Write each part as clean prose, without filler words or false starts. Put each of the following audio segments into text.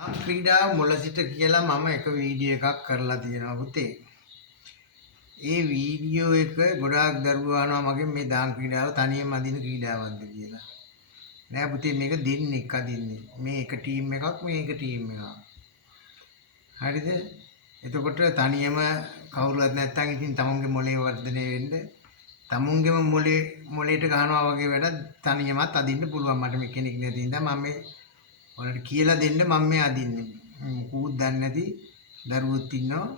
ක්‍රීඩාව මුල සිට කියලා මම එක වීඩියෝ එකක් කරලා තියෙනවා පුතේ. ඒ වීඩියෝ එක ගොඩාක් දරුවෝ අහනවා මගෙන් මේ දාන් ක්‍රීඩාව තනියම අදින ක්‍රීඩාවක්ද කියලා. නෑ පුතේ මේක දෙන්නෙක් අදින්නේ. මේ එක ටීම් එකක් මේ එක ටීම් එකක්. හරිද? එතකොට තනියම කවුරුවත් නැත්තම් ඉතින් තමුන්ගේ මොලේ වර්ධනය වෙන්න තමුන්ගේම මොලේට ගහනවා වගේ වැඩ තනියමත් අදින්න පුළුවන්. මට මේ කෙනෙක් නැති ඉඳන් මම මේ ඔයාලට කියලා දෙන්න මම මේ අදින්නේ. කූත් දන්නේ නැති දරුවොත් ඉන්නවා.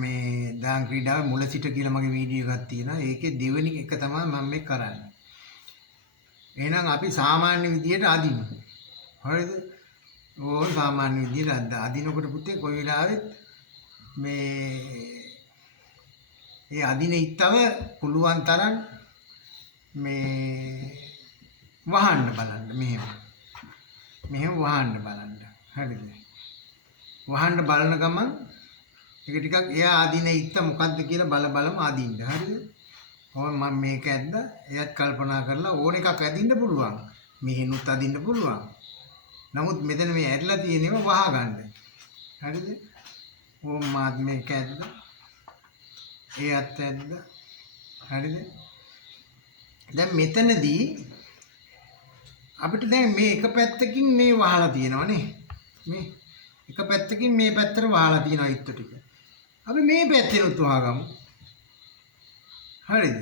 මේ දාන් ක්‍රීඩාව මුල සිට කියලා මගේ වීඩියෝ එකක් තියෙනවා. ඒකේ දෙවෙනි එක තමයි මම මේ කරන්නේ. එහෙනම් අපි සාමාන්‍ය විදියට අදිමු. හරිද? ඕක සාමාන්‍ය විදියට අදිනකොට පුතේ කොයි වෙලාවෙත් මේ අදින ඉත්තව පුළුවන් තරම් මේ වහන්න බලන්න මෙහෙම වහන්න බලන්න. හරිද? වහන්න බලන ගමන් ඒක ටිකක් එයා අදින ඉත්ත මොකද්ද කියලා බලම අදින්න. හරිද? මම මේක ඇද්ද එයත් කල්පනා කරලා ඕන එකක් ඇදින්න පුළුවන්. මෙහෙනුත් අදින්න පුළුවන්. නමුත් මෙතන මේ ඇදලා තියෙනව වහ ගන්න. හරිද? මාත් මේක ඇද්ද එයත් ඇද්ද. හරිද? දැන් මෙතනදී අපිට දැන් මේ එක පැත්තකින් මේ වහලා තියෙනවනේ. මේ එක පැත්තකින් මේ පැත්තට වහලා තියෙනවා ඉත්තු ටික. අපි මේ පැත්තෙනුත් වහගමු. හරිද?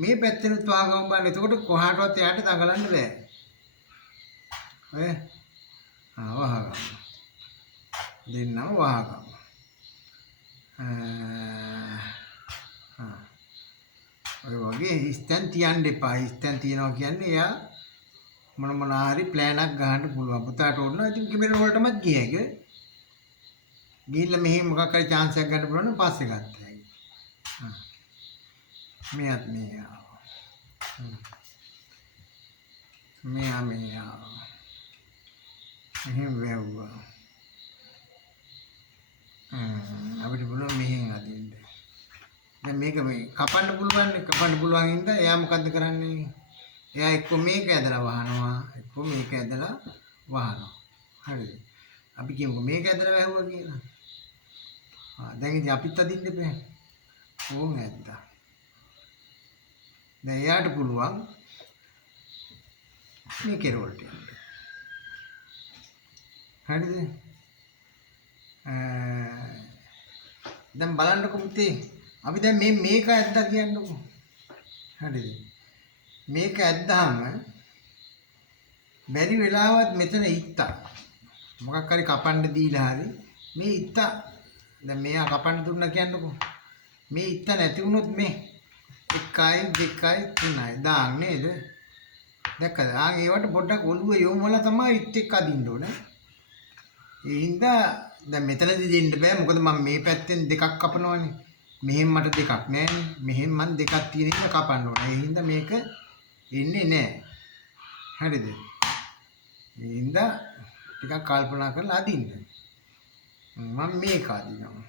මේ පැත්තෙනුත් වහගමු බලන්න. එතකොට කොහාටවත් යාට දඟලන්න බෑ. වහගමු. දෙන්නම වහගමු. ඔය වගේ හිස්තැන් තියන්න එපා. හිස්තැන් තියනවා කියන්නේ එයා මොන හරි ප්ලෑනක් ගහන්න පුළුවන්. පුතාට ඕන ඉතින් කිමෙර වලටමත් ගියේක. ගිහිල්ලා මෙහෙ මොකක් හරි chance එකක් ගන්න පුළුවන් නම් පස්සේ ගත්තා. මෙයාත් මෙයා. මෙයා. මෙහෙම වැව්වා. අපිට පුළුවන් මෙහෙන් අදින්න. දැන් මේක මේ කපන්න පුළුවන් ඉඳලා එයා මොකද්ද කරන්නේ? එයා එක්ක මේක ඇදලා වහනවා, එක්ක මේක ඇදලා වහනවා. හරිද? අපි කියමුකෝ මේක ඇදලා වැහුවා කියලා. දැන් ඉතින් අපිත් අදින්න බෑ. ඕන් ඇද්දා. දැන් එයාට පුළුවන් මේ කෙරවලට යන්න. හරිද? දැන් බලන්නකො පුතේ අපි දැන් මේක ඇද්දා කියන්නකො. හරිද? මේක ඇද්දාම බැරි වෙලාවත් මෙතන ඉත්තා මොකක් හරි කපන්න දීලා හරි මේ ඉත්තා දැන් මෙයා කපන්න දුන්නා කියන්නකො. මේ ඉත්තා නැති වුණොත් මේ 1 2 3යි දාන්න නේද? දැක්කද? ඒවට පොඩ්ඩක් ඔළුව යොමුවලා තමයි ඉත් එක්ක අදින්න ඕනේ. ඒ හින්දා දැන් මෙතනදී දෙන්න බෑ. මොකද මම මේ පැත්තෙන් දෙකක් කපනවනේ. මෙහෙන් මට දෙකක් නෑනේ. මෙහෙන් මන් දෙකක් තියෙන නිසා කපන්න ඕනේ. ඒ හින්දා මේක එන්නේ නෑ. හරිද? ඒ හින්දා ටිකක් කල්පනා කරලා අදින්න. මම මේක අදිනවා.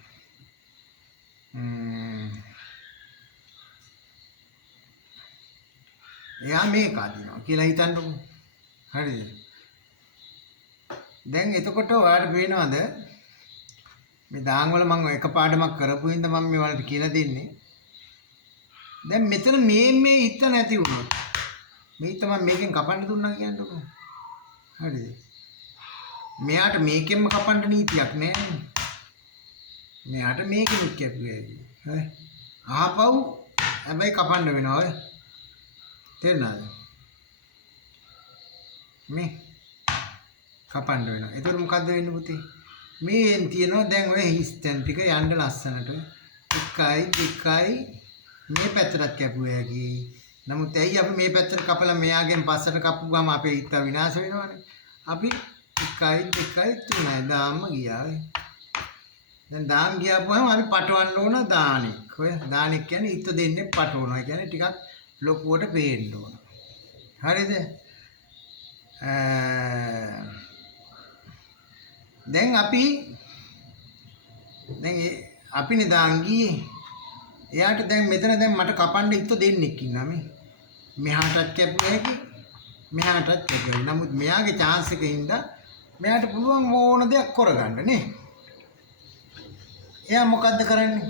එයා මේක අදිනවා කියලා හිතන්නකො. හරිද? දැන් එතකොට ඔයාලට පේනවද මේ දාන් වල මම එක පාඩමක් කරපු හින්දා මම මේ වලට කියලා දෙන්නේ. දැන් මෙතන මේ ඉත්ත නැති වුණොත් මේ තමයි මේකෙන් කපන්න දුන්නා කියන්නකො. හරිද? මෙයාට මේකෙන්ම කපන්න නීතියක් නැහැ. මෙයාට මේකෙනුත් කැපුවේ. හරි. ආපහු හැබැයි කපන්න වෙනවා ඔය. තේරුණාද? මේ කපන්න වෙනවා. එතකොට මොකද්ද වෙන්නේ පුතේ? මේෙන් තියෙනවා දැන් ඔය හිස්තැන් ටික යන්න ලස්සනට 1 2 මේ පැත්තට කැපුවා යකි. නමුත් ඇයි අපි මේ පැත්තට කපලා මෙයාගෙන් පස්සට කපුවාම අපේ ඉත්ත විනාශ වෙනවනේ. අපි 1 2 3යි දාන්න ගියා. දැන් දාන් ගියාපුවාම අපි පටවන්න ඕන දානෙක්. ඔය දානෙක් කියන්නේ ඉත්ත දෙන්නේ පටවනවා. ඒ කියන්නේ ටිකක් ලොකුවට පේන්න ඕන. හරිද? දැන් අපිනේ දාන් ගියේ. එයාට දැන් මෙතන දැන් මට කපන්න ඉත්ත දෙන්නෙක් ඉන්නා මේ. මෙහාටත් කැපුවා හැකි මෙහාටත් කැපුවා. නමුත් මෙයාගේ chance එකේ ඉඳලා මෙයාට පුළුවන් ඕන දෙයක් කරගන්න නේ. එයා මොකද්ද කරන්නේ?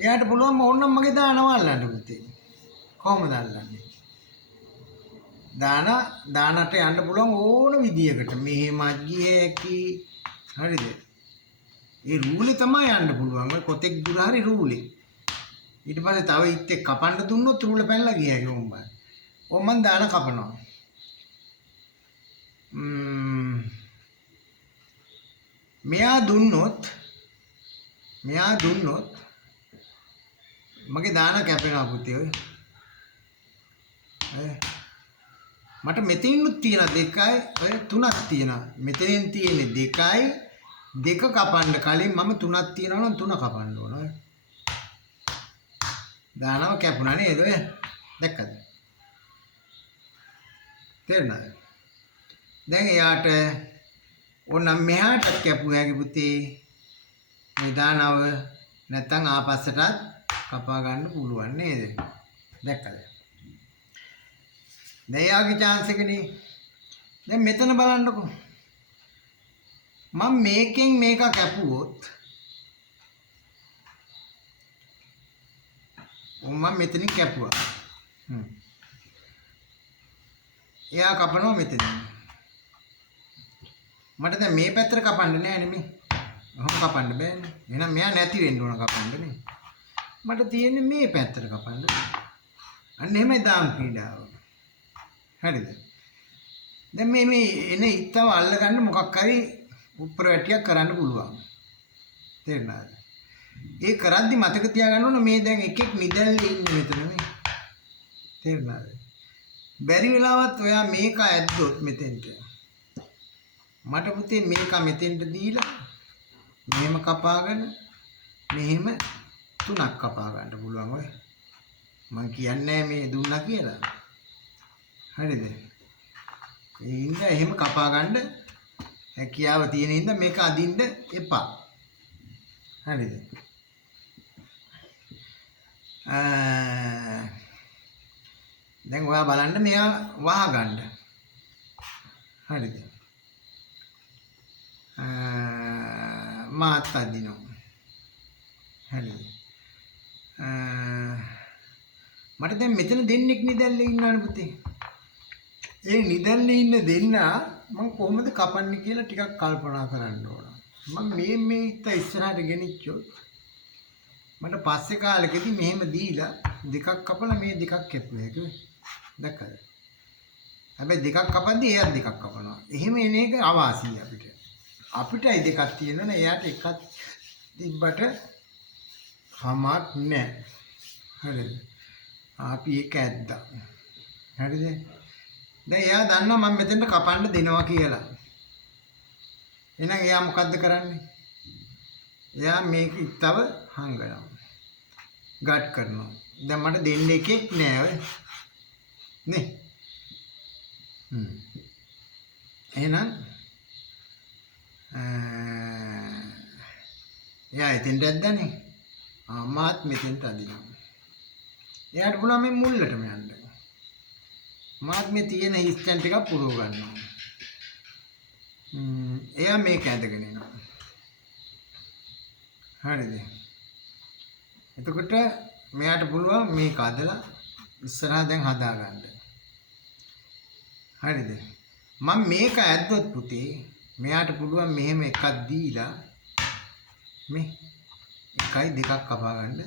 එයාට පුළුවන් ඕනනම් මගේ දානවා අල්ලන්න පුතේ. කොහොමද අල්ලන්නේ? දානට යන්න පුළුවන් ඕන විදියකට. මෙහෙමත් ගියේ හැකි. හරිද? ඒ රූලේ තමයි යන්න පුළුවන්. ඔය කොතෙක් දුර හරි රූලේ. ඊට පස්සේ තව ඉත්තේ කපන්න දුන්නොත් රූල පැනලා ගියා කිව්වම. ඕ මන් දාන කපනවා. මෙයා දුන්නොත් මගේ දාන කැපෙනවා පුතේ ඔය. මට මෙතනිනුත් තියෙන 2යි ඔය 3ක් තියෙනවා. මෙතනින් තියෙන්නේ 2යි 2 කපන්න කලින් මම 3ක් තියනවා නම් 3 කපන්න ඕන ඔය. දානව කැපුණා නේද ඔය? දැක්කද? තේරුණාද? දැන් එයාට ඕනම් මෙහාට කැපුවාගේ පුතේ මේ දානව නැත්තම් ආපස්සටත් කපා ගන්න පුළුවන් නේද? දැක්කද? දැන් යාගේ chance එකනේ. දැන් මෙතන බලන්නකෝ. මම මේකෙන් මේක කැපුවොත් මම මෙතනින් කැපුවා. එයා කපනවා මෙතනින්. මට දැන් මේ පැත්තට කපන්න නෑ නෙමෙයි. ඔහොම කපන්න බෑනේ. එහෙනම් මෙයා නැති වෙන්න ඕන කපන්න නේ. මට තියෙන්නේ මේ පැත්තට කපන්න. අන්න එහෙමයි දාම් පීඩාව. හරිද? දැන් මේ එන ඉත්තව අල්ලගන්න මොකක් හරි උඩර වැටියක් කරන්න පුළුවන්. තේරුණාද? ඒ කරද්දි මතක තියාගන්න ඕන මේ දැන් එකෙක් නිදැල්ලේ ඉන්නේ මෙතන නේ. තේරුණාද? බැරි වෙලාවත් ඔයා මේක ඇද්දොත් මෙතෙන්ට. මට පුතේ මේක මෙතෙන්ට දීලා මෙහෙම කපාගෙන මෙහෙම 3ක් කපා ගන්න පුළුවන් ඔය. මං කියන්නේ මේ දුන්නා කියලා. හරිද? ඒ ඉඳ එහෙම කපා ගන්න හැකියාව තියෙන ඉඳ මේක අදින්න එපා. හරිද? දැන් ඔයා බලන්න මෙයා වහ ගන්න. හරිද? මාත් අදිනවා. හරිද? මට දැන් මෙතන දෙන්නෙක් නිදැල්ලේ ඉන්නවනේ පුතේ. ඒ නිදැල්ලේ ඉන්න දෙන්න මම කොහොමද කපන්නේ කියලා ටිකක් කල්පනා කරන්න ඕන. මම මේ ඉත්ත ඉස්සරහට ගෙනිච්චොත් මට පස්සේ කාලෙකදී මෙහෙම දීලා 2ක් කපලා මේ 2ක් කැපුවා ඒක. දැක්කද? හැබැයි 2ක් කපද්දී එයාත් 2ක් කපනවා. එහෙම එන එක අවාසියි අපිට. අපිටයි 2ක් තියෙනවනේ එයාට එකක් තිබ්බට කමක් නැහැ. හරිද? අපි ඒක ඇද්දා. හරිද? දැන් එයා දන්නවා මම මෙතෙන්ට කපන්න දෙනවා කියලා. එහෙනම් එයා මොකද්ද කරන්නේ? එයා මේක ඉතව හංගනවා. ගට් කරනවා. දැන් මට දෙන්න එකෙක් නෑ ඔය. නේ? එහෙනම් එයා එතෙන්ට ඇද්දානේ. මාත් මෙතෙන්ට අදිනවා. එයාට පුළුවන් මේ මුල්ලටම යන්න. මාත් මේ තියෙන හිස්ටන් ටිකක් පුරව ගන්නවා. එයා මේක ඇදගෙන එනවා. හරිද? එතකොට මෙයාට පුළුවන් මේක අදලා ඉස්සරහා දැන් හදා ගන්න. හරිද? මම මේක ඇද්දොත් පුතේ මෙයාට පුළුවන් මෙහෙම එකක් දීලා මේ 1යි 2ක් කපා ගන්න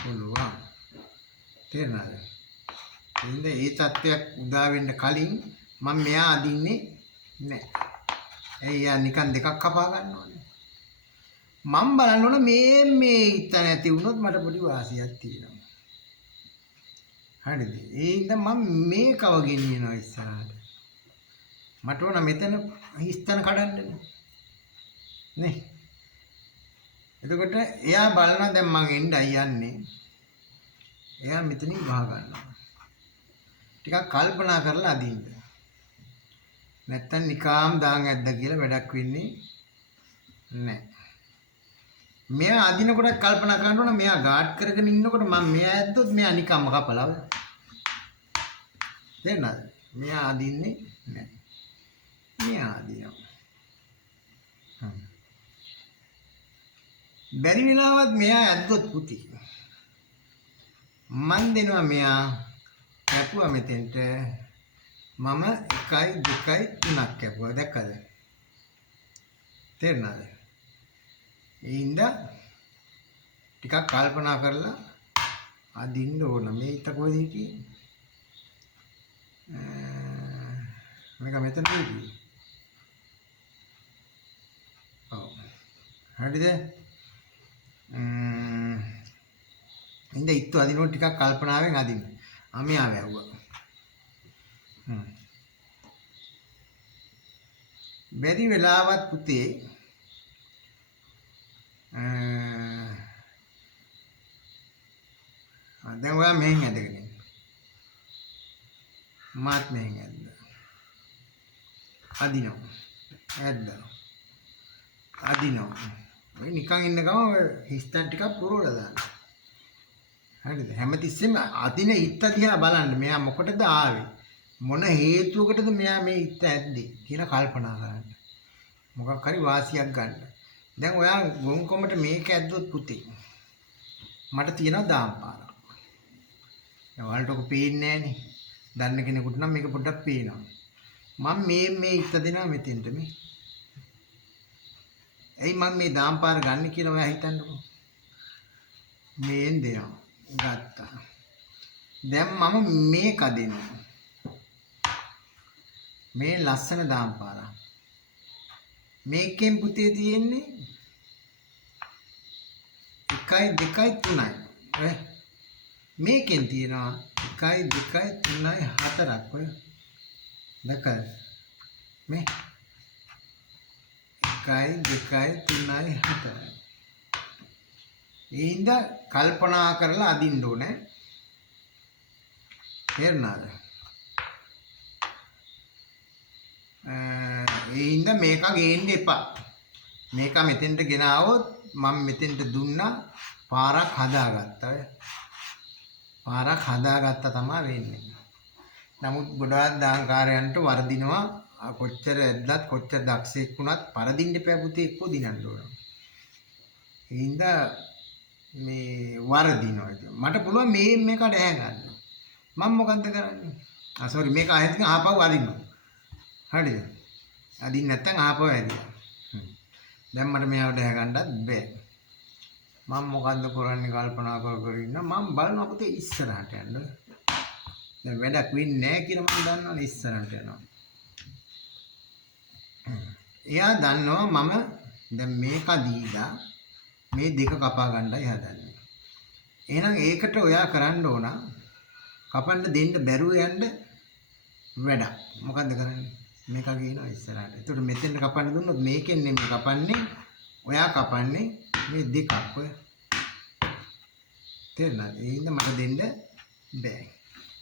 පුළුවන්. තේරුණාද? ඉතින් ඒ තත්ත්වයක් උදා වෙන්න කලින් මම මෙයා අදින්නේ නැහැ. එයා නිකන් 2ක් කපා ගන්නවනේ. මම බලන්න ඕන මේ ඉත නැති වුණොත් මට පොඩි වාසියක් තියෙනවා. හරිද? ඒ ඉඳන් මම මේකව ගෙනියනවා ඉස්සරහට. මට ඕන මෙතන හිස්තන කඩන්න නේ. එතකොට එයා බලනවා දැන් මං එන්නයි යන්නේ. එයා මෙතනින් වහ ගන්නවා. ටිකක් කල්පනා කරලා අදින්න. නැත්තම් නිකාම් දාන් ඇද්ද කියලා වැඩක් වෙන්නේ නැහැ. මෙයා අදිනකොට කල්පනා කරන්න ඕන මෙයා ගාඩ් කරගෙන ඉන්නකොට මම මෙයා ඇද්දොත් මෙයා නිකම්ම කපලා. තේරුණාද? මෙයා අදින්නේ නැහැ. මෙයා බැරි වෙලාවත් මෙයා ඇද්දොත් පුති. මන් දෙනවා මෙයා කැපුවා මෙතෙන්ට. මම 1 2 3ක් කැපුවා. දැක්කද? තේරුණාද? ඒ හින්දා ටිකක් කල්පනා කරලා අදින්න ඕන. මේ ඉත කොහෙද හිටියේ? මේක මෙතන හිටියේ. ඔව්. හරිද? ඉතින් ඉත්තු අදිනකොට ටිකක් කල්පනාවෙන් අදින්න. මෙයා වැව්වා. බැරි වෙලාවත් පුතේ දැන් ඔයා මෙහෙන් ඇදගෙන ඉන්න. මාත් මෙහෙන් ඇද්දා. අදිනවා. ඇද්දා. අදිනවා. ඔය නිකන් ඉන්න ගම ඔය හිස්තන් ටිකක් පුරවලා දාන්න. හරිද? හැමතිස්සෙම අදින ඉත්ත දිහා බලන්න. මෙයා මොකටද ආවේ? මොන හේතුවකටද මෙයා මේ ඉත්ත ඇද්දේ කියලා කල්පනා කරන්න. මොකක් හරි වාසියක් ගන්න. දැන් ඔයා ගොන්කොමට මේක ඇද්දොත් පුතේ මට තියෙනවා දාම්පාරක්. දැන් ඔයාලට ඔක පේන්නේ නැහනේ. දන්න කෙනෙකුට නම් මේක පොඩ්ඩක් පේනවා. මම මේ ඉත්ත දෙනවා මෙතෙන්ට මේ. ඇයි මම මේ දාම්පාර ගන්න කියලා ඔයා හිතන්නකෝ. මේෙන් දෙනවා. ගත්තා. දැන් මම මේක දෙනවා. මේ ලස්සන දාම්පාර. මේකෙන් පුතේ තියෙන්නේ 1 2 3යි. මේකෙන් තියෙනවා 1 2 3යි 4ක් ඔය. දැක්කද? මේ 1 2 3යි 4යි. ඊඳ කල්පනා කරලා අදින්න ඕනේ. තේරුණාද? ඊඳ මේක ගේන්න එපා. මේක මෙතෙන්ට ගෙනාවොත් මම මෙතෙන්ට දුන්නා පාරක් හදාගත්තා. පාරක් හදාගත්තා තමයි වෙන්නේ. නමුත් ගොඩාක් දාංකාරයන්ට වර්ධිනවා. කොච්චර ඇද්දත් කොච්චර දක්ෂෙක් වුණත් පරදින්න එපා පුතේ එක්ක දිනන්න ඕන. ඊඳ මේ වර්ධිනවා. මට පුළුවන් මේක ඩෑ ගන්න. මම මොකද්ද කරන්නේ? සෝරි මේක ආයෙත් ආපහු අදින්න. හරිද? අදින්න නැත්නම් ආපහු ඇදියා. දැන් මට මේව ඩෑ ගන්නත් බෑ. මම මොකද්ද කරන්නේ කල්පනා කර ඉන්න. මම බලනවා පුතේ ඉස්සරහට යන්න. දැන් වැඩක් වෙන්නේ නැහැ කියලා මම දන්නවනේ ඉස්සරහට යනවා. එයා දන්නවා මම දැන් මේක දීලා මේ දෙක කපා ගන්නයි හදන්නේ. එහෙනම් ඒකට ඔයා කරන්න ඕන කපන්න දෙන්න බැරුව යන්න වැඩක්. මොකද්ද කරන්නේ? මේක ගේනවා ඉස්සරහට. ඒකට මෙතෙන් කපන්න දුන්නොත් මේකෙන් නෙමෙයි කපන්නේ. ඔයා කපන්නේ මේ දෙකක් ඔය. තේරුණාද? ඒ හින්දා මට දෙන්න බෑ.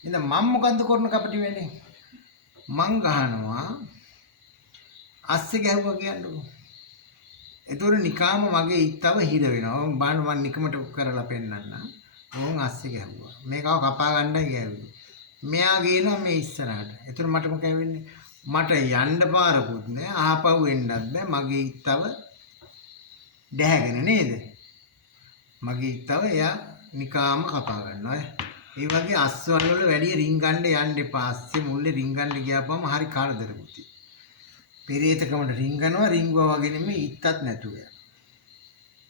එහෙනම් මම මොකද්ද කරන කපටි වෙන්නේ? මං ගහනවා අස්සේ ගැහුවා කියන්නකො. ඒතොර නිකාම මගේ ඉත්තව හිර වෙනවා. බාන්න මම නිකමට කරලා පෙන්නන්න. ඕන් අස්සේ ගැහුවා. මේකව කපා ගන්නයි ගැහුවේ. මෙයා ගේනවා මේ ඉස්සරහට. ඒතොර මට මොකද වෙන්නේ? මට යන්න පාරකුත් නෑ. ආපහු එන්නත් බෑ. මගේ ඉත්තව දැහැගෙන නේද? මගේ ඉත්තව එයා නිකාම කපා ගන්නවා. ඒ වගේ අස්වල වල වැඩි රින් ගන්න යන්න එපා. අස්සේ මුල්ලේ රින් ගන්න ගියාපම හරි කාර්දර පුතේ. පෙරේතකමට රින්ගනවා රින්ගුවා වගේ නෙමෙයි ඉත්තත් නැතුව යනවා.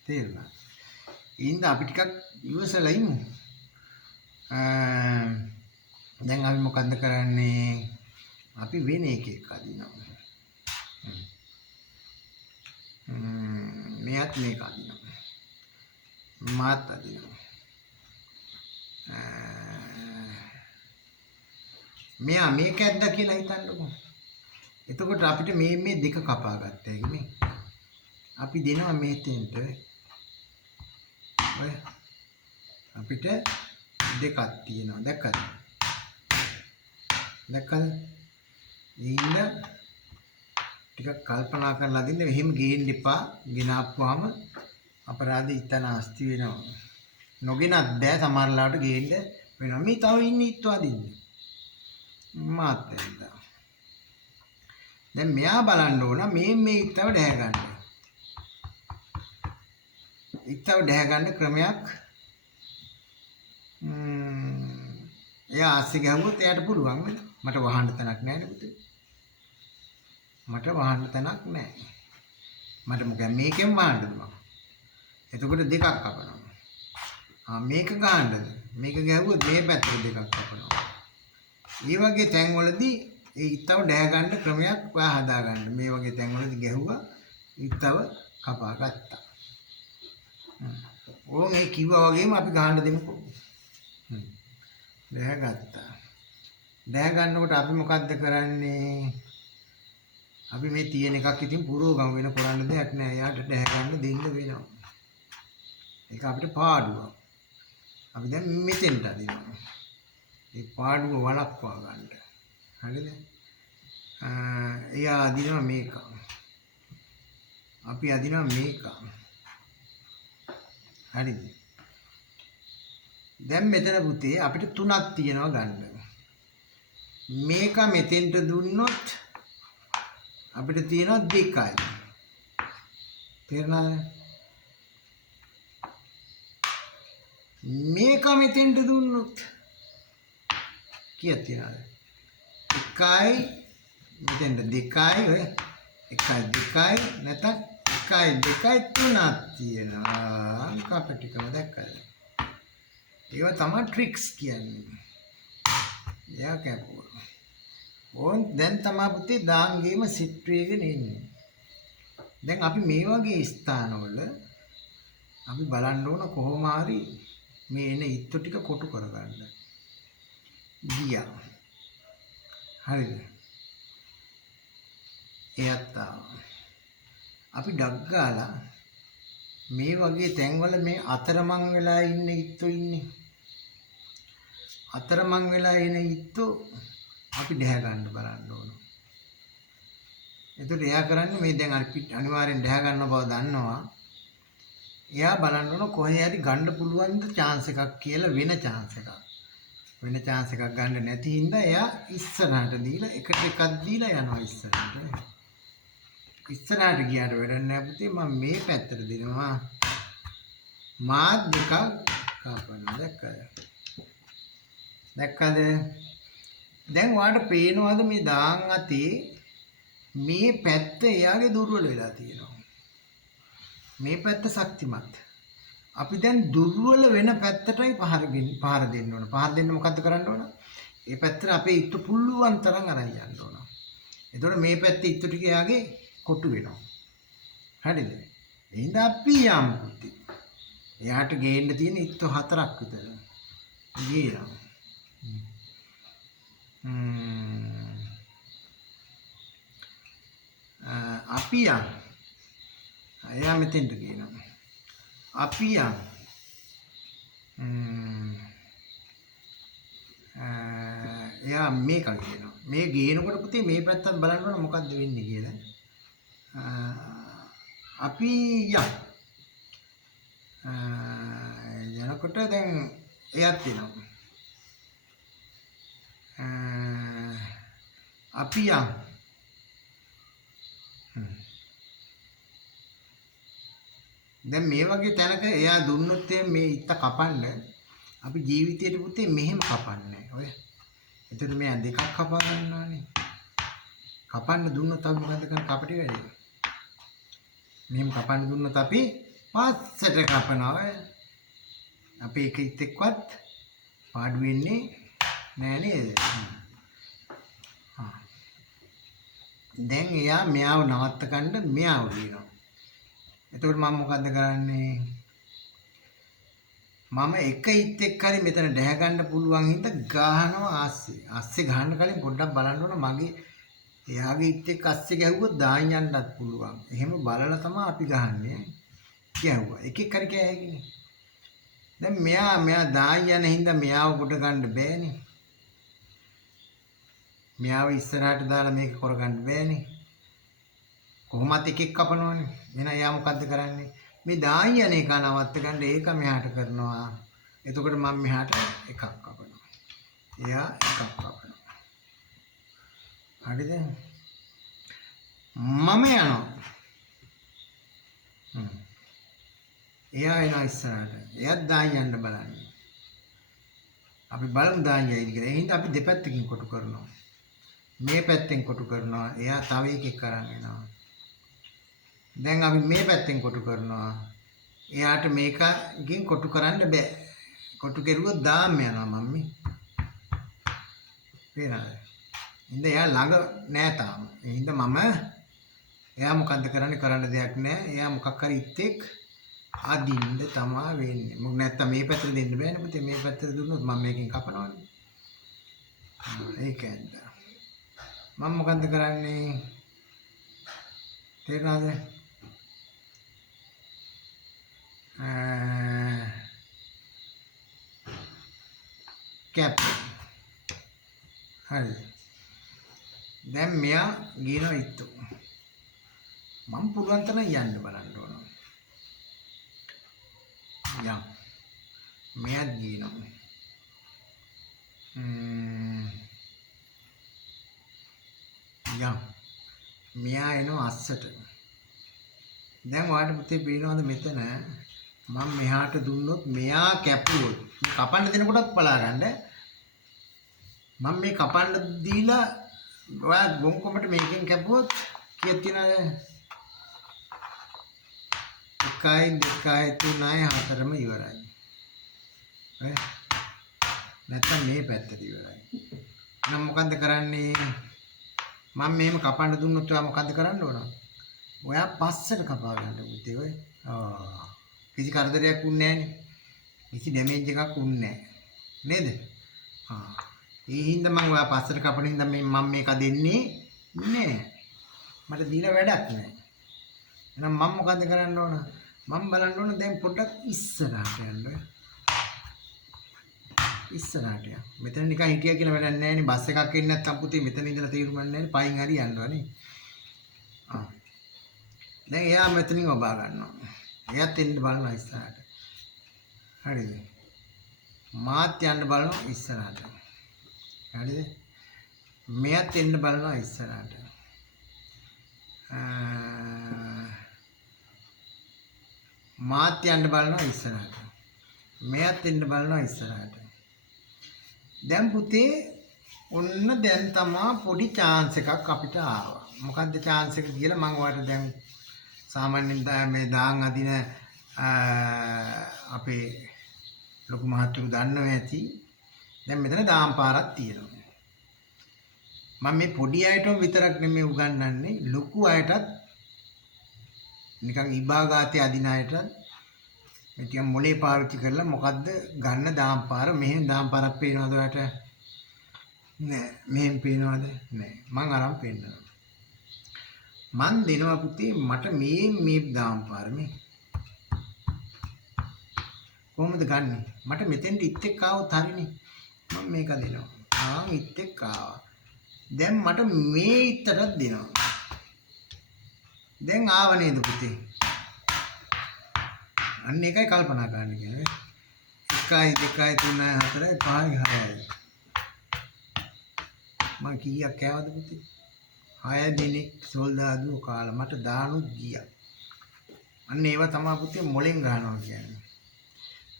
තේරුණා? ඉතින් අපි ටිකක් ඉවසලා ඉමු. දැන් අපි මොකද්ද කරන්නේ? අපි වෙන එකක් අදිනවා. මෙයාත් මේක අදිනවා. මාත් අදිනවා. මෙයා මේක ඇද්ද කියලා හිතන්නකෝ. එතකොට අපිට මේ දෙක කපා ගත්තා කියන්නේ. අපි දෙනවා මෙතෙන්ට. ඔය අපිට දෙකක් තියෙනවා. දැක්කද? දැක්කද? ඊළ ටිකක් කල්පනා කරලා අදින්න. එහෙම ගේන්න එපා. ගෙනාපුවාම අපරාධ ඉතන ආස්ති වෙනවා. නොගෙනත් බෑ සමහරලාට ගේන්න වෙනවා. මේ තව ඉන්නේ ඉත්තු අදින්න. මාත් දැන්දා. දැන් මෙයා බලන්න ඕන මේ ඉත්තව ඩෑ ගන්න. ඉත්තව ඩැහැ ගන්න ක්‍රමයක් එයා ආස්සේ ගහුවොත් එයාට පුළුවන් නේ. මට වහන්න තැනක් නැහැ නේ පුතේ. මට වහන්න තැනක් නැහැ. මට මොකද මේකෙන් වහන්නද මම. එතකොට දෙකක් කපනවා. මේක ගන්නද? මේක ගැහුවොත් මේ පැත්තට දෙකක් කපනවා. මේ වගේ තැන්වලදී ඒ ඉත්තව ඩැහැ ගන්න ක්‍රමයක් ඔයා හදා ගන්න. මේ වගේ තැන්වලදී ගැහුවා ඉත්තව කපා ගත්තා. ඕන් ඒ කිව්වා වගේම අපි ගහන්න දෙමුකෝ. ඩැහැ ගත්තා. ඩැහැ ගන්නකොට අපි මොකද්ද කරන්නේ? අපි මේ තියෙන එකක් ඉතින් පුරෝගම වෙන කරන්න දෙයක් නෑ. යාට ඩැහැ ගන්න දෙන්න වෙනවා. ඒක අපිට පාඩුවක්. අපි දැන් මෙතෙන්ට අදිනවා. මේ පාඩුව වළක්වා ගන්න. හරිද? එයා අදිනවා මේක. අපි අදිනවා මේක. හරිද? දැන් මෙතන පුතේ අපිට තුනක් තියෙනවා ගන්න. මේක මෙතෙන්ට දුන්නොත් අපිට තියෙනවා දෙකයි. තේරුණාද? මේක මෙතෙන්ට දුන්නොත් කීයක් තියනවද? 1යි මෙතෙන්ට 2යි ඔය 1යි 2යි නැත්නම් 1යි 2යි 3ක් තියෙනවා. කපටිකම දැක්කද? ඒවා තමයි ට්‍රික්ස් කියන්නේ. එයා කැපුවා. ඕන් දැන් තමයි පුතේ දාංගේම සිට් වේගෙන ඉන්නේ. දැන් අපි මේ වගේ ස්ථානවල අපි බලන්න ඕන කොහොම හරි මේ එන ඉත්තු ටික කොටු කරගන්න. ගියා. හරිද? එයත් අපි ඩග් ගාලා මේ වගේ තැන්වල මේ අතරමං වෙලා ඉන්න ඉත්තු ඉන්නේ. අතරමං වෙලා එන ඉත්තු අපි ඩැහැ ගන්න බලන්න ඕන. එතකොට එයා කරන්නේ මේ දැන් අනිවාර්යෙන් ඩැහැ ගන්න බව දන්නවා. එයා බලන්න ඕන කොහේ හරි ගන්න පුළුවන් ද chance එකක් කියලා වෙන chance එකක්. වෙන chance එකක් ගන්න නැති හින්දා එයා ඉස්සරහට දීලා එකට එකක් දීලා යනවා ඉස්සරහට. ඉස්සරහට ගියාට වැඩක් නැහැ පුතේ මම මේ පැත්තට දෙනවා. මාත් දෙකක් කපන්න දැක්කද? දැන් ඔයාලට පේනවද මේ දාන් අතේ මේ පැත්ත එයාගේ දුර්වල වෙලා තියෙනවා. මේ පැත්ත ශක්තිමත්. අපි දැන් දුර්වල වෙන පැත්තටයි පහර දෙන්න ඕන. පහර දෙන්න මොකද්ද කරන්න ඕන? මේ පැත්තට අපේ ඉත්තු පුළුවන් තරම් අරන් යන්න ඕන. එතකොට මේ පැත්තේ ඉත්තු ටික එයාගේ කොටු වෙනවා. හරිද? එහෙනම් අපි යම් පුතේ. එයාට ගේන්න තියෙන ඉත්තු 4ක් විතර. ගේනවා. අපි යම්. එයා මෙතෙන්ට ගේනවා. අපි යම්. එයා මේක ගේනවා. මේ ගේනකොට පුතේ මේ පැත්තත් බලන්න ඕන මොකද්ද වෙන්නේ කියලා. අපි යම්. යනකොට දැන් එයාත් එනවා. අපි යම්. දැන් මේ වගේ තැනක එයා දුන්නොත් මේ ඉත්ත කපන්න අපි ජීවිතේට පුතේ මෙහෙම කපන්නේ ඔය. එතකොට මෙයා දෙකක් කපා ගන්නවානේ. කපන්න දුන්නොත් අපි මොකද කරන්නේ? කපටි වැඩේ. මෙහෙම කපන්න දුන්නොත් අපි පස්සට කපනවා ඔය. අපි එක ඉත්තෙක්වත් පාඩු වෙන්නේ නෑ නේද? දැන් එයා මෙයාව නවත්ත ගන්න මෙයාව දිනනවා. එතකොට මම මොකද්ද කරන්නේ? මම එක ඉත්තෙක් හරි මෙතන ඩැහැ ගන්න පුළුවන් හින්දා ගහනවා ආස්සේ. ආස්සේ ගහන්න කලින් පොඩ්ඩක් බලන්න ඕන මගේ එයාගේ ඉත්තෙක් ආස්සේ ගැහුවොත් දාන් යන්නත් පුළුවන්. එහෙම බලලා තමයි අපි ගහන්නේ. ගැහුවා. එකෙක් හරි කෑ හැකිනේ. දැන් මෙයා දාන් යන හින්දා මෙයාව කොට ගන්න බෑනේ. මෙයාව ඉස්සරහට දාලා මේක කරගන්න බෑනේ. කොහොමත් එකෙක් කපනවනේ. එහෙනම් එයා මොකද්ද කරන්නේ? මේ දාන් යන එක නවත්ත ගන්න ඒක මෙහාට කරනවා. එතකොට මම මෙහාට එකක් කපනවා. එයා එකක් කපනවා. හරිද? මම යනවා. එයා එනවා ඉස්සරහට. එයාත් දාන් යන්න බලන්නේ. අපි බලමු දාන් යයිද කියලා. ඒ හින්දා අපි දෙපැත්තකින් කොටු කරනවා. මේ පැත්තෙන් කොටු කරනවා. එයා තව එකෙක් අරන් එනවා. දැන් අපි මේ පැත්තෙන් කොටු කරනවා. එයාට මේකකින් කොටු කරන්න බෑ. කොටු කෙරුවොත් දාම් යනවා මම්මි. පේනවද? ඉතින් එයා ළඟ නෑ තාම. ඒ හින්දා මම එයා මොකද්ද කරන්නේ කරන්න දෙයක් නෑ. එයා මොකක් හරි ඉත්තෙක් අදින්න තමා වෙන්නේ. මොකද නැත්තම් මේ පැත්තට දෙන්න බෑනේ පුතේ. මේ පැත්තට දුන්නොත් මම මේකෙන් කපනවනේ. ඒකෙන්ද. මම මොකද්ද කරන්නේ? තේරෙනවද? කැප්. හරි. දැන් මෙයා ගිනව ඉත්තු. මම පුළුවන් තරම් යන්න බලන්න ඕන. යම්. මෙයා ගිනව. යම්. මෙයා එනවා අස්සට. දැන් ඔයාලට පුතේ පේනවද මෙතන මම මෙහාට දුන්නොත් මෙයා කැපුවොත් කපන්න දෙනකොටත් බලා ගන්න. මම මේ කපන්න දීලා ඔයා ගොම්කොමට මේකෙන් කැපුවොත් කීයක් තියනවද? 1 2 3 4ම ඉවරයි. ඈ නැත්තම් මේ පැත්තට ඉවරයි. එහෙනම් මොකද්ද කරන්නේ? මම මෙහෙම කපන්න දුන්නොත් ඔයා මොකද්ද කරන්න ඕන? ඔයා පස්සට කපා ගන්න පුතේ ඔය. කිසි කරදරයක් උන්නේ නැහනේ. කිසි ඩැමේජ් එකක් උන්නේ නැහැ. නේද? ඒ හින්දා මම ඔයා පස්සට කපන හින්දා මම මේක දෙන්නේ නෑ. මට දීලා වැඩක් නෑ. එහෙනම් මම මොකද්ද කරන්න ඕන? මම බලන්න ඕන දැන් පොඩ්ඩක් ඉස්සරහට යන්න. ඉස්සරහට යන්න. මෙතන නිකන් හිටියා කියලා වැඩක් නෑනේ. බස් එකක් එන්නේ නැත්නම් පුතේ මෙතන ඉඳලා තීරුමක් නෑනේ. පයින් හරි යන්නවනේ. දැන් එයා මෙතනින් ඔබා ගන්නවා. එයාත් එන්න බලනවා ඉස්සරහට. හරිද? මාත් යන්න බලනවා ඉස්සරහට. හරිද? මෙයාත් එන්න බලනවා ඉස්සරහට. මාත් යන්න බලනවා ඉස්සරහට. මෙයාත් එන්න බලනවා ඉස්සරහට. දැන් පුතේ ඔන්න දැන් තමා පොඩි chance එකක් අපිට ආවා. මොකද්ද chance එක කියලා මම ඔයාලට දැන් සාමාන්‍යයෙන් මේ දාන් අදින අපේ ලොකු මහත්තුරු දන්නවා ඇති. දැන් මෙතන දාම් පාරක් තියෙනවා. මම මේ පොඩි අයටම විතරක් නෙමෙයි උගන්වන්නේ ලොකු අයටත් නිකන් ඉබාගාතේ අදින අයටත් මේ ටික මොලේ පාවිච්චි කරලා මොකද්ද ගන්න දාම් පාර මෙහෙන් දාම් පාරක් පේනවද ඔයාලට? නෑ. මෙහෙන් පේනවද? නෑ. මං අරන් පෙන්නනවා. මන් දෙනවා පුතේ මට මේ දාම් පාර මේ කොහොමද ගන්නෙ? මට මෙතෙන්ට ඉත්තෙක් ආවොත් හරිනේ. මම මේක දෙනවා. ඉත්තෙක් ආවා. දැන් මට මේ ඉත්තටත් දෙනවා. දැන් ආව නේද පුතේ? අන්න ඒකයි කල්පනා කරන්න කියන්නේ. 1 2 3 4 5 6යි. මං කීයක් කෑවද පුතේ? 6 දිනක් සොල්දාදුව කාලා මට දානුත් ගියා. අන්න ඒව තමයි පුතේ මොලෙන් ගන්නවා කියන්නේ.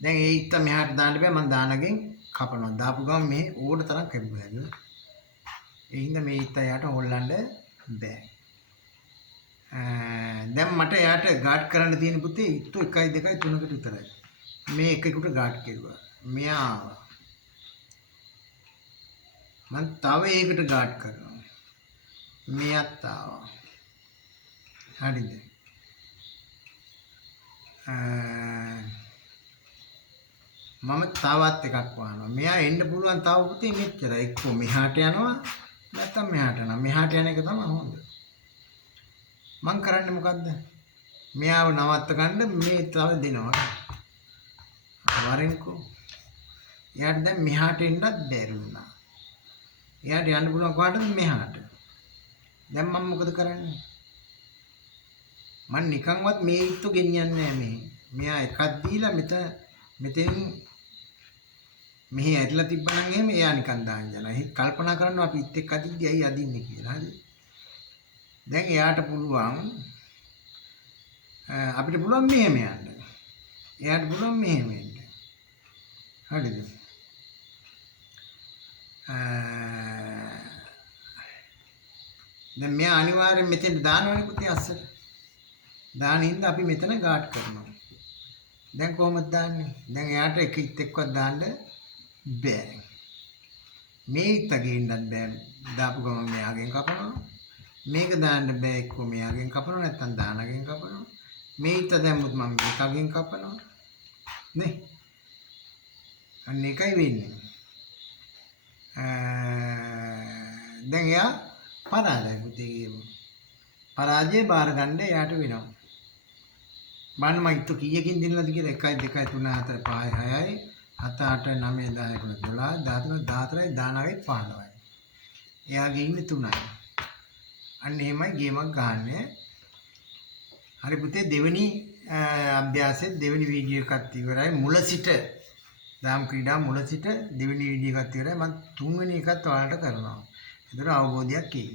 දැන් ඒ ඉත්ත මෙහාට දාන්න බෑ මං දානගෙන් කපනවා. දාපු ගමන් මේ ඕඩ තරම් කැපුවා නේද? ඒ හින්දා මේ ඉත්ත යාට හොල්ලන්න බෑ. දැන් මට යාට ගාඩ් කරන්න තියෙන පුතේ ඉත්තු 1 2 3කට විතරයි. මේ එකෙකුට ගාඩ් කෙරුවා. මෙයා ආවා. මං තව එකකට ගාඩ් කරනවා. මෙයාත් ආවා. හරිද? මම තවත් එකක් වහනවා. මෙයා එන්න පුළුවන් තව පුතේ මෙච්චරයි. එක්කෝ මෙහාට යනවා නැත්නම් මෙහාට යනවා. මෙහාට යන එක තමයි හොඳ. මං කරන්නේ මොකද්ද? මෙයාව නවත්ත ගන්න මේ තව දෙනවා. වරෙන්කෝ. එයාට දැන් මෙහාට එන්නත් බැරි වුණා. එයාට යන්න පුළුවන් කොහටද මෙහාට. දැන් මම මොකද කරන්නේ? මම නිකන්වත් මේ ඉත්තු ගෙනියන්නේ නැහැ මේ. මෙයා එකක් දීලා මෙතෙන් මෙහි ඇරිලා තිබ්බනම් එහෙම එයා නිකන් දාන්න යනවා. ඒ කල්පනා කරනවා අපි ඉත් එක්ක අදිද්දි ඇයි අදින්නේ කියලා. හරි. දැන් එයාට පුළුවන් අපිට පුළුවන් මෙහෙම යන්න. එයාට පුළුවන් මෙහෙම එන්න. හරිද? දැන් මෙයා අනිවාර්යෙන් මෙතෙන් දානවනේ පුතේ අස්සට. දාන හින්දා අපි මෙතන ගාඩ් කරනවා. දැන් කොහොමද දාන්නේ? දැන් එයාට එක ඉත්තෙක්වත් දාන්න බෑ. මේ ඉත්ත ගේන්නත් බෑ. දාපු ගමන් මෙයාගෙන් කපනවා. මේක දාන්න බෑ එක්ක මෙයාගෙන් කපනවා නැත්නම් දානගෙන් කපනවා. මේ ඉත්ත දැම්මොත් මම මේකගෙන් කපනවා. නේ? අන්න එකයි වෙන්නේ. දැන් එයා පරාදයි පුතේ. පරාජය බාර ගන්න එයාට වෙනවා. බලන්න මම ඉතු කීයකින් දිනලාද කියලා 1 2 3 4 5 6යි 7 8 9 10 11 12 13 14 15යි. එයාගේ ඉන්නේ 3යි. අන්න එහෙමයි ගේමක් ගන්නනේ. හරි පුතේ දෙවෙනි අභ්‍යාසයේ දෙවෙනි වීඩියෝ එකත් ඉවරයි. මුල සිට දාම් ක්‍රීඩා මුල සිට දෙවෙනි වීඩියෝ එකත් ඉවරයි. මම තුන්වෙනි එකත් ඔයාලට කරනවා. ඒතර අවබෝධයක් එයි.